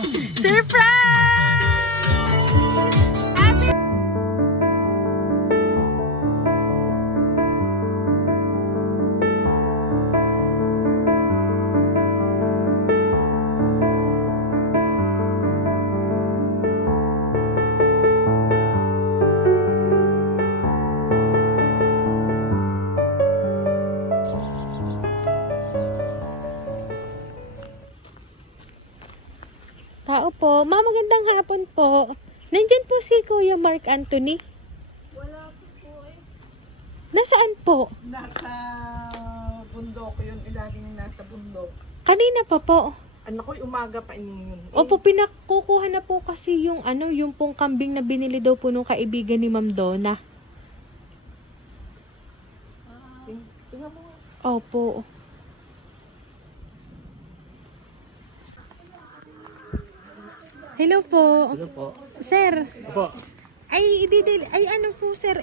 Surprise! Tao po. Ma'am, magandang hapon po. Nandyan po si Kuya Mark Anthony. Wala po eh. Nasaan po? Nasa bundok yun. Laging nasa bundok. Kanina pa po. Anak ko, umaga pa yun. Opo, pinakukuha na po kasi yung yung pong kambing na binili daw po nung kaibigan ni Ma'am Donna. Tingnan mo. Opo. Hello po. Hello po. Sir. Opo. Ay, ano po sir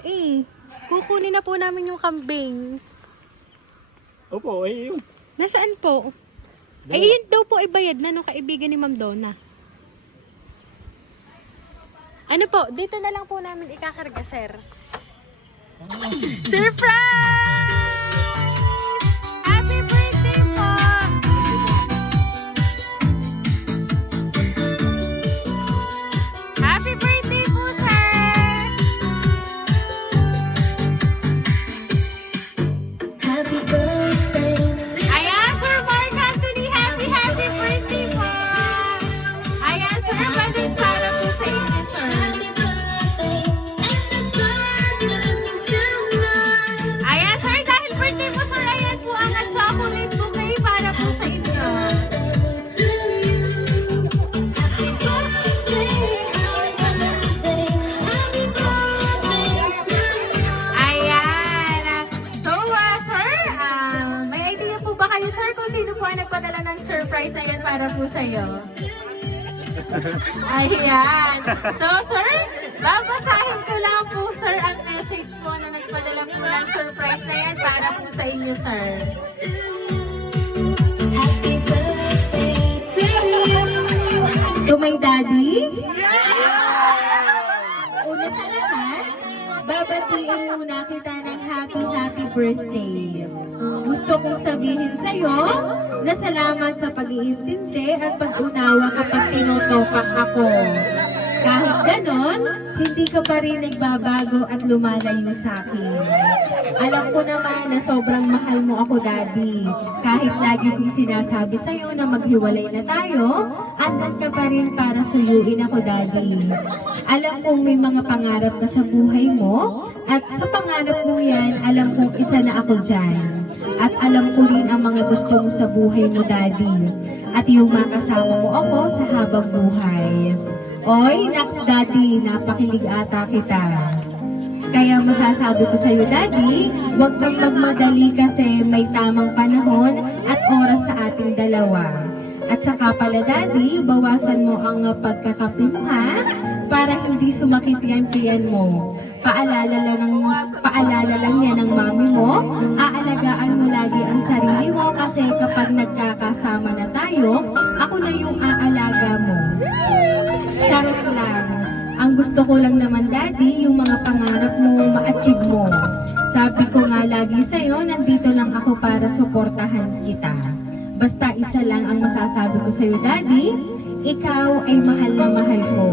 kukunin na po namin yung kambing. Opo, ay yun. Nasaan po? Ay, yun daw po ibayad na nung kaibigan ni Ma'am Donna. Ano po, dito na lang po namin ikakarga, sir. Surprise! Happy birthday po! Happy birthday po, sir! Happy birthday to Ayan, Sir Mark Anthony, happy birthday po! Ayan, Sir, abundance para po sa inyo, sir. happy birthday and the start looking tonight. Ayan, sir, dahil birthday mo, sir, ayan po ang chocolate bouquet para po sa inyo. To you, happy birthday, happy birthday to you. Ayan. So, sir, may idea po ba kayo, sir, kung sino po ang nagpadala ng surprise na yan para po sa iyo? Ayan. So, sir, babasahin ko lang po, sir, ang message po na nagpadala po ng surprise na yan para po sa inyo, sir. Happy birthday to you. To my daddy? Una sa lahat, babatiin muna kita ng happy birthday. Gusto kong sabihin sa'yo na salamat sa pag-iintindi at pag-unawa kapag tinutopak ako. Kahit ganon, hindi ka pa rin nagbabago at lumalayo sa akin. Alam ko naman na sobrang mahal mo ako, Daddy. Kahit lagi kong sinasabi sa'yo na maghiwalay na tayo, andyan ka pa rin para suyuin ako, Daddy. Alam kong may mga pangarap ka sa buhay mo, at sa pangarap mo yan, alam kong isa na ako dyan. At alam ko rin ang mga gusto mo sa buhay mo, Daddy. At yung makasama mo ako sa habang buhay. Oy, Nax Daddy, napakilig ata kita. Kaya masasabi ko sa'yo, Daddy, huwag kang magmadali kasi may tamang panahon at oras sa ating dalawa. At saka pala, Daddy, bawasan mo ang pagkakape mo, ha? Para hindi sumakit yan tiyan mo. Paalala lang yan ng mami mo, aalagaan mo lagi ang sarili mo kasi kapag nagkakasama na tayo, ako na yung aalaga mo. Charot lang. Ang gusto ko lang naman, Daddy, yung mga pangarap mo, ma-achieve mo. Sabi ko nga lagi sa'yo, nandito lang ako para suportahan kita. Basta isa lang ang masasabi ko sa'yo, Daddy, ikaw ay mahal na mahal ko.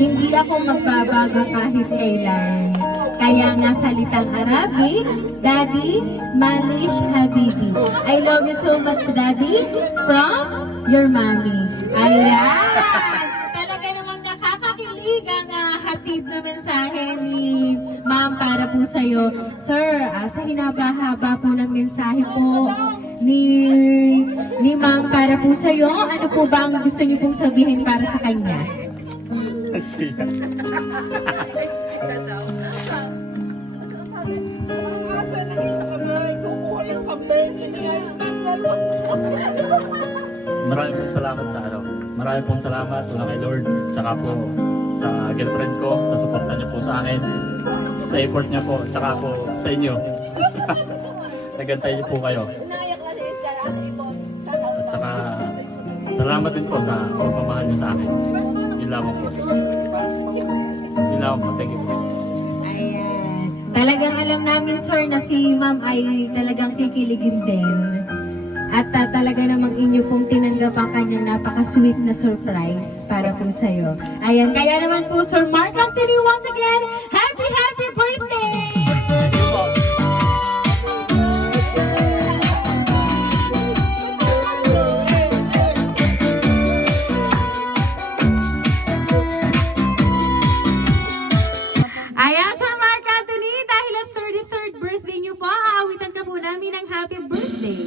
Hindi ako magbabago kahit kailan. Kaya nga salitang Arabic, Daddy, Malish Habibi. I love you so much, Daddy, from your mommy. Ayan! Talaga namang nakakakilig ang hatid na mensahe ni Ma'am para po sa'yo. Sir, sa hinaba-haba po ng mensahe po ni Ma'am para po sa'yo, ano po ba ang gusto niyo pong sabihin para sa kanya? Siya. Asa na yung kamay? Kukuha ng kamay. Iniayos ng dalawa. Maraming pong salamat sa Maraming pong salamat kay Lord. Tsaka po sa girlfriend ko, sa suporta niyo po sa akin. Sa effort niya po, tsaka po sa inyo. Nagantay niyo po kayo. At saka sa salamat din po sa pagmamahal niyo sa akin. Yun lamang po. Yun lamang po. Thank you po. Ayan. Talagang alam namin, sir, na si ma'am ay talagang kikiligin din. At talaga namang inyo pong tinanggap ang kanyang napaka-sweet na surprise para po sa'yo. Ayan, kaya naman po, Sir Mark Anthony, once again, happy, happy birthday! Ayan, Sir Mark Anthony, dahil at 33rd birthday niyo po, aawitan ka po namin ng happy birthday.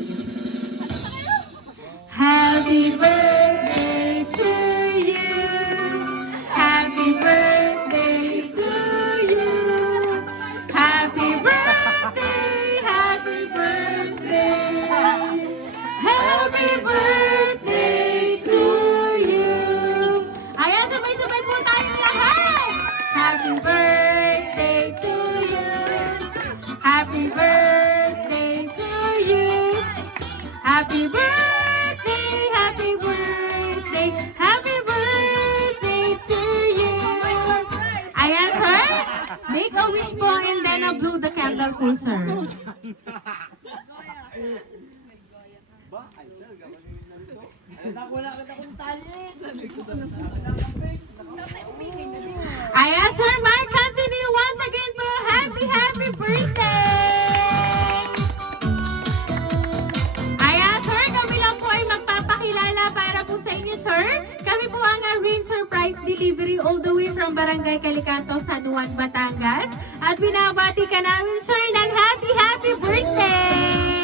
Happy birthday to you. Happy birthday to you. Happy birthday, happy birthday. Happy birthday to you. Ayan, sabay-sabay po tayong lahat. Happy birthday to you. Happy birthday to you. Happy birthday. Make a wish po and then blow the candle po, sir. Ayan, Sir Mark Anthony, once again po, happy, happy birthday! Ayan, sir, kami lang po ay magpapakilala para po sa inyo, sir. Kami po ang Rain Surprise Delivery all the way from Barangay Calicanto, San Juan, Batangas. At binabati ka namin, sir, ng happy, happy birthday!